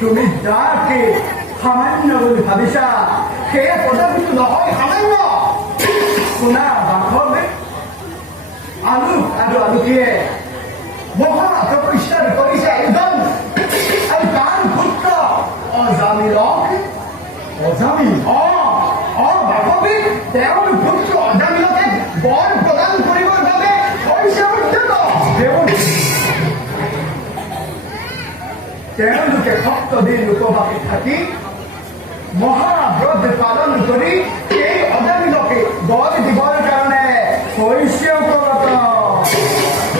তুমি যাকে সামান্য বুলি ভাবিছা সেয়া কদাপিতো নহয় সামান্য। শুনা বান্ধৱে, আলু আৰু আলুটিয়ে মহা তপস্যাৰ কৰিছে এজন আৰু তাৰ পুত্ৰ অজামিলক। অজামিল? বান্ধৱী, তেওঁৰ পুত্ৰ অজামিলকে বৰ প্ৰদান কৰিবৰ বাবে হৈছে উদ্যত। তেওঁলোকে সপ্তদিন উপবাসী থাকি মহাব্ৰত পালন কৰি এই অজামিলকে বধ দিবৰ কাৰণে হৈছে উপৰত।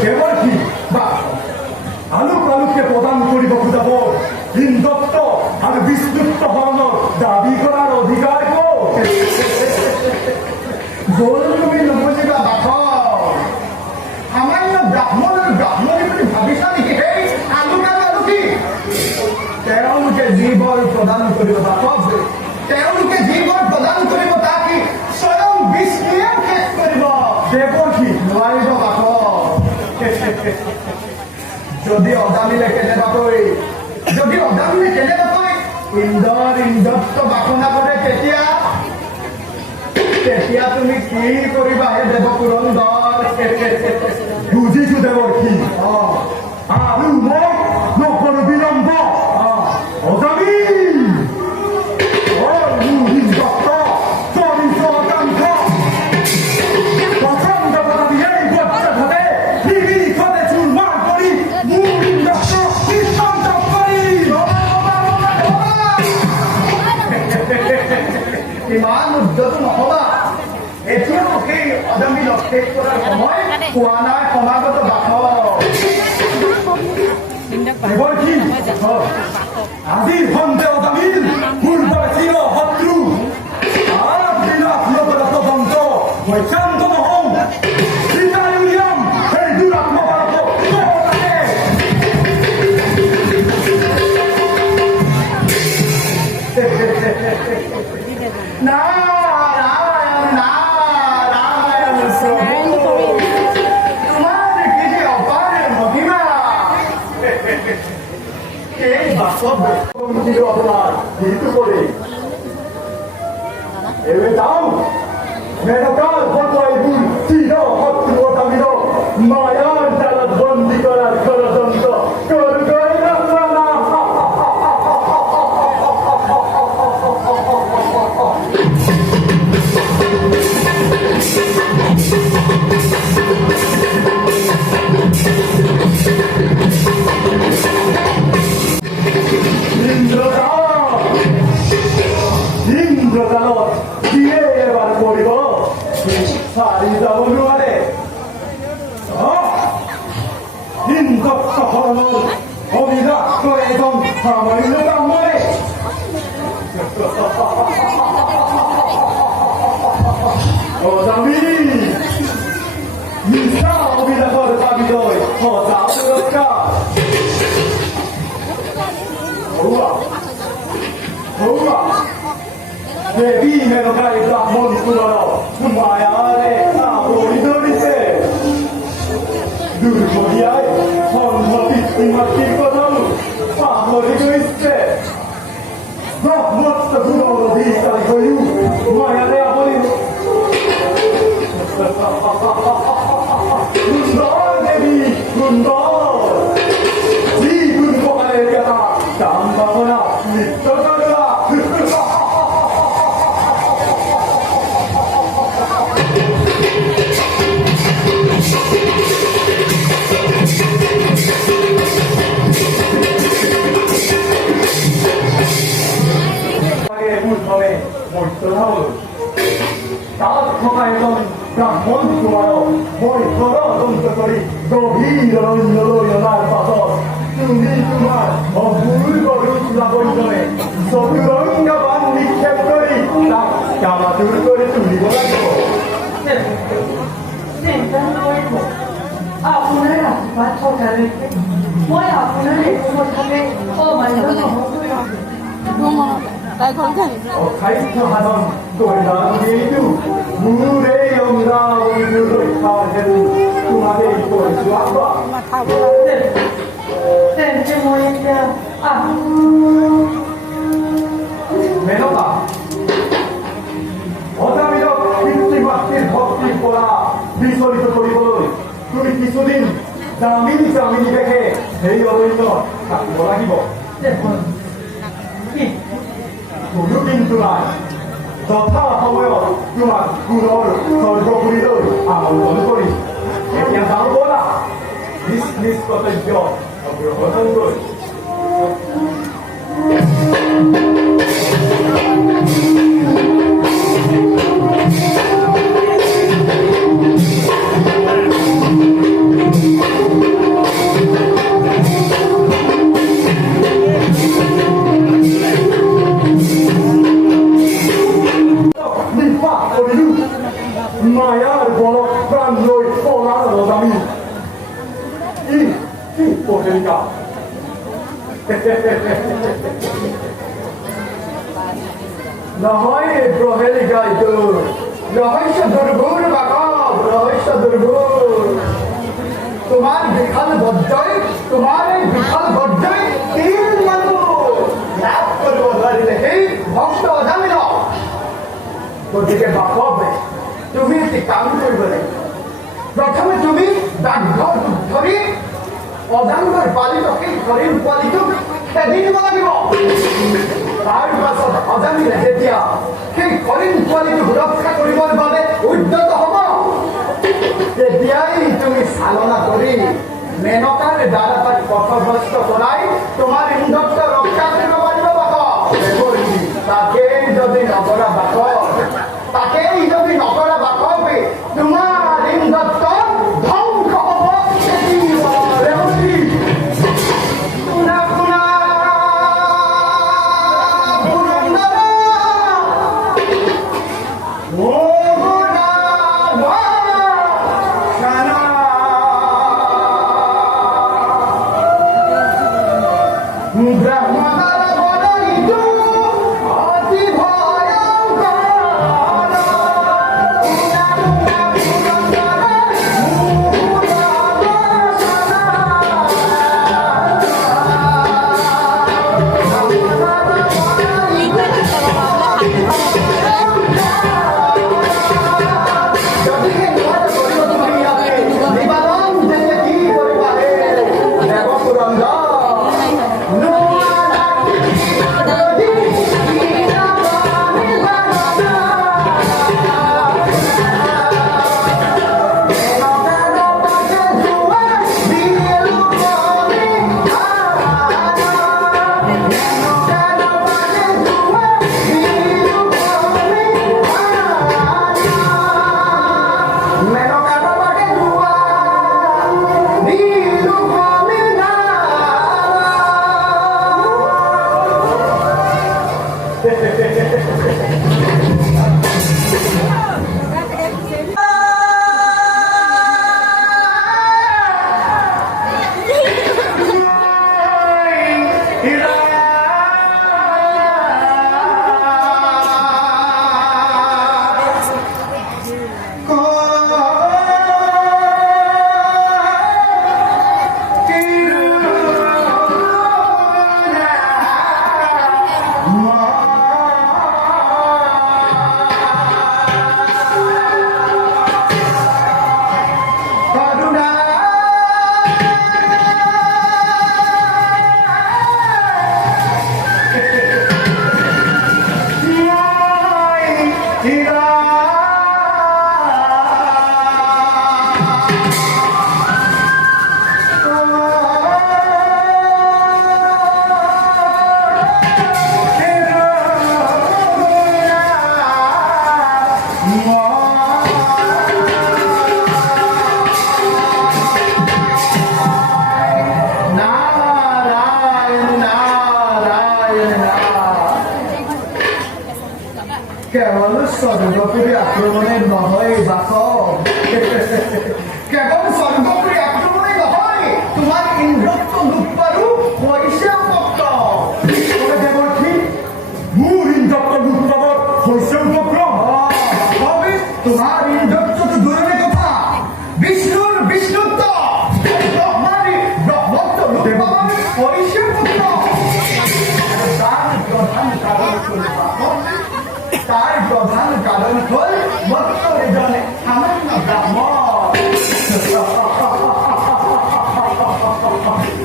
দেৱৰ্ষি বা আলুকে প্ৰদান কৰিব খোজাব ইন্দ্ৰত্ব আৰু বিষ্ণুত্ব বৰ্ণৰ দাবী কৰাৰ অধিকাৰ ক'ত? গ'ল তুমি নুবুজিবা বাস। সামান্য ব্ৰাহ্মণ আৰু ব্ৰাহ্মণী বুলি ভাবিছা নেকি সেই আলুকি? তেওঁলোকে যিবোৰ প্ৰদান কৰিব বাস, তেওঁলোকে যিবোৰ প্ৰদান কৰিব তাক স্বয়ং বিষ্ণুৱে শেষ কৰিব। দেৱৰ্ষি নোৱাৰিব বাস। যদি অজামিলে কেনেবাকৈ ইন্দ্ৰত্ব বাসনা কৰে তেতিয়া তুমি কি কৰিবা হে দেৱপুৰন্দৰ? বুজিছো দেৱৰ্ষি। আৰু মই নকৰো বিলম্ব। অজামিল ইমান উদ্যত নহবা। এতিয়াও সেই অজামিলক শেষ কৰাৰ সময় পোৱা নাই সমাগত বাস। আজিৰ সন্তে অজামিল পূৰ্বৰ চিৰ শত্ৰু মই শান্ত নহওঁ। সেই দুৰাত্মবাদ আপোনাৰ যিটো কৰি এবে যাওঁ মেনকাৰ বটুৱাইবোৰ চিৰ শত্ৰু অজামিল মায়াৰ জালত বন্দী কৰাৰ ষড়যন্ত্ৰ কৰোগৈ না। ইন্দ্ৰজালত কিয়ে এবাৰ কৰিব চাৰি যাব নোৱাৰে। ইন্দ্ৰহৰণৰ অবিনাশ এজন সামান্য ব্ৰাহ্মণে অজামিল মিছা অবিলাসৰ দাবীলৈ সজা পুৰস্কাৰ। দেৱী মেনকাই ব্ৰাহ্মণ কুলৰ মায়াৰে আৱৰি ধৰিছে। দুৰ্গদিয়াই ধৰ্ম পিতৃ মাতৃৰ কথাও পাহৰি গৈছে। ব্ৰহ্মত্ব গুণৰ অধিকাৰ হৈও মায়াৰে আৱৰি সুন্দৰ দেৱী সুন্দৰ। যি গুণ প্ৰকাৰে এটা দাম ভাৱনা নৃত্য কৰা। তাত থকা এজন ব্ৰাহ্মণ কুমাৰক মই ষড়যন্ত্ৰ কৰি গভীৰ অৰণ্যলৈ অনাৰ পাছত তুমি তোমাৰ অপূৰ্ব ৰূপ লাভঞ্জনে চতুৰংগ বাণ নিক্ষেপ কৰি তাক কামাতুৰ কৰি তুলিব লাগিব। চিন্তা নকৰিব, আপোনাৰ আশীৰ্বাদ থকালৈকে মই আপোনাৰ একো কথাকে অমান্য নহ'বই। অখাদ্য সাধন দৈনান্দিনটো মোৰে অংগাৱলীৰ ৰক্ষাৰ হেতু তোমাকেই কৈছো আহ্বান। তেন্তে মই এতিয়া জামিনী দেখে সেই অৰণ্য কাটিব লাগিব কি কোনো কিন্তু নাই যথা সময়ত তোমাক পুনৰ স্বৰ্গপুৰীলৈ আমন্ত্ৰণ কৰিম এতিয়া যাওঁ ব'লা নিজ নিজ কৰ্তব্য অগ্ৰসৰ কৰি মায়ার বড় প্রাণ লই পড়ার আমি কি পড়েকা নহয় প্রহেলিকা তো রহস্য দুর্গুণ বাকব রহস্য দুর্গুণ তোমার বিশাল বজ্জয় তোমার এই বিশাল বজ্জয় তিন মানুষ লাভ করব ধরিলে সেই ভক্ত অজামিল গতিকে বাকব তুমি এটি কাম কৰিব লাগিব প্ৰথমে তুমি ডাকঘৰ ধৰি অজাংগৰ পালিত সেই হৰিণ পোৱালিটোক খেদি দিব লাগিব তাৰ পাছত অজামিলে যেতিয়া সেই হৰিণ পোৱালিটোক ৰক্ষা কৰিবৰ বাবে উদ্যত হ'ব তেতিয়াই তুমি চালনা কৰি মেনকাৰ দ্বাৰা তাক পথভ্ৰষ্ট কৰাই তোমাৰ ইন্দ্ৰত্ব ৰক্ষা কৰিব পাৰিব তাকেই যদি নকৰা তাকেই যদি নকৰা বাকবে তোমাৰ ইন্দ্ৰত্ব ধ্বংস হ'ব ৰেৱতী শুনা শুনা কেৱল স্বৰ্গপুৰী আক্ৰমণে নহয় বাসৱ কেৱল স্বৰ্গপুৰী আক্ৰমণে নহয় তোমাৰ ইন্দ্ৰত্ব লুটপাৰো হৈছে মোৰ ইন্দ্ৰত্ব লুটপাবৰ হৈছে উপক্ৰম তোমাৰ ইন্দ্ৰত্বটো দূৰৰে কথা বিষ্ণুৰ বিষ্ণুত্ব ব্ৰহ্মত্ব লুটপাবৰ হৈছে উপক্ৰম তাৰ প্ৰধান কাৰণ হল বৰ্তমানে সামান্য ব্ৰাহ্মণ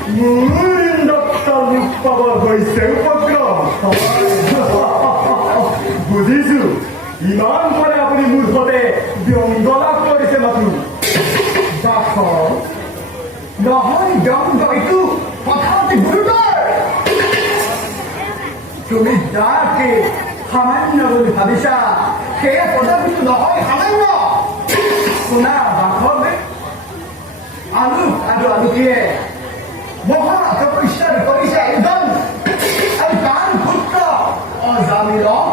মোৰ ইন্দ্ৰত লোক পাবৰ হৈছে উপক্ৰম বুজিছো ইমান পাৰে আপুনি মোৰ সতে ব্যংগ লাভ কৰিছে মাথো বাখৰ নহয় ব্যংগ এইটো কথা অতি গুৰুতৰ তুমি যাকে সামান্য বুলি ভাবিছা সেয়া পদবীটো নহয় সামান্য শুনা বাখৰ আলু আৰু আলুটিয়ে মহা তপস্যাৰ কৰিছে এজন আৰু তাৰ পুত্ৰ অজামিলক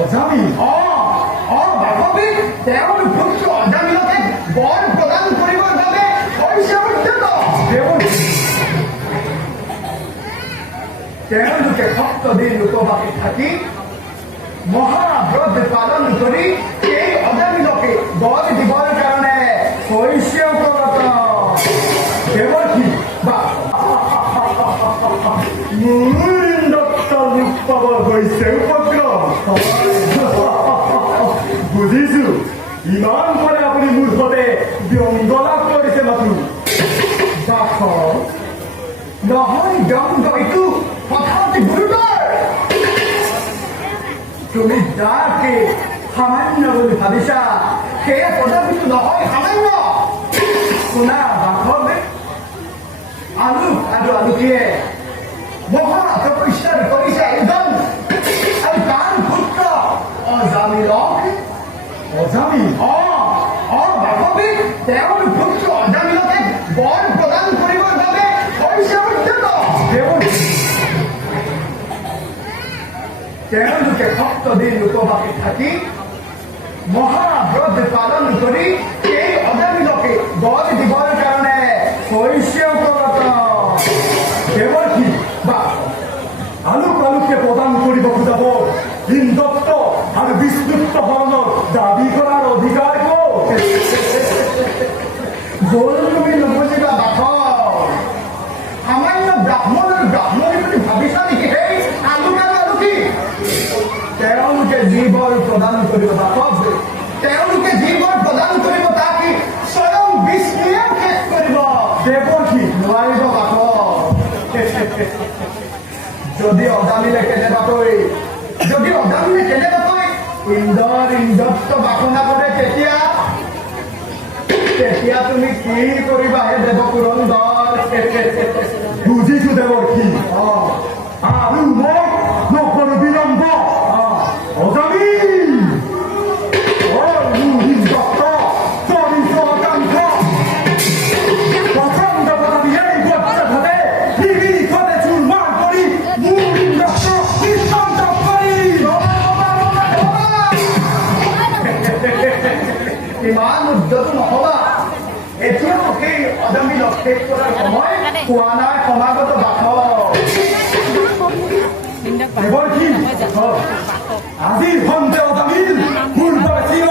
অজামিল বাকবি তেওঁৰ পুত্ৰ অজামিলকে বৰ প্ৰদান কৰিবৰ বাবে হৈছে উদ্যত তেওঁলোকে সপ্তদিন উপবাসে থাকি মহাব্ৰত পালন কৰি এই অজামিলকে বল দিবৰ কাৰণে হৈছে উপগত দেৱকী বা মোৰ ইন্দ্ৰত লোক পাবৰ হৈছে উপক্ৰম বুজিছো ইমান পাৰে আপুনি মোৰ সতে ব্যংগ লাভ কৰিছে মাথো বাখৰ নহয় ব্যংগ এইটো কথা অতি গুৰুতৰ তুমি যাকে সামান্য বুলি ভাবিছা সেয়া পদবীটো নহয় সামান্য শুনা বাখৰ আলু আৰু আলুটিয়ে মহা তপস্যাৰ কৰিছে এজন আৰু তাৰ পুত্ৰ অজামিলক অজামিল বাকবি তেওঁৰ পুত্ৰ অজামিলকে বৰ প্ৰদান কৰিবৰ বাবে হৈছে উদ্যত তেওঁলোকে সপ্তদিন উপবাসে থাকি মহাব্ৰত পালন কৰি এই অজামিলকে বল দিবৰ কাৰণে হৈছে উপগত দেৱকী বা আলুকে প্ৰদান কৰিব খোজাব ইন্দ্ৰত্ব আৰু বিষ্ণুত্ব ধৰণৰ দাবী কৰাৰ অধিকাৰ ভুল তুমি নুবুজিবা বাখৰ সামান্য ব্ৰাহ্মণ আৰু ব্ৰাহ্মণী বুলি ভাবিছা নেকি সেই আলুকি তেওঁলোকে যি বৰ প্ৰদান কৰিব বাখৰ তেওঁলোকে যি বৰ প্ৰদান কৰিব তাক স্বয়ং বিষ্ণুৱে শেষ কৰিব দেৱকী নোৱাৰিব বাখৰ যদি অজামিলে কেনেবাকৈ ইন্দ্ৰত্ব বাসনা কৰে তেতিয়া তুমি কি কৰিবা হে দেৱপুৰন্দৰ বুজিছো দেৱকী আৰু মই নকৰো বিলম্ব অজামিল ইমান উদ্যত নহবা এতিয়াও সেই অজামিলক শেষ কৰাৰ সময় পোৱা নাই সমাগত বাখৰ দেৱকী আজি সন্দেহ অজামিল পূৰ্বৰ চিৰ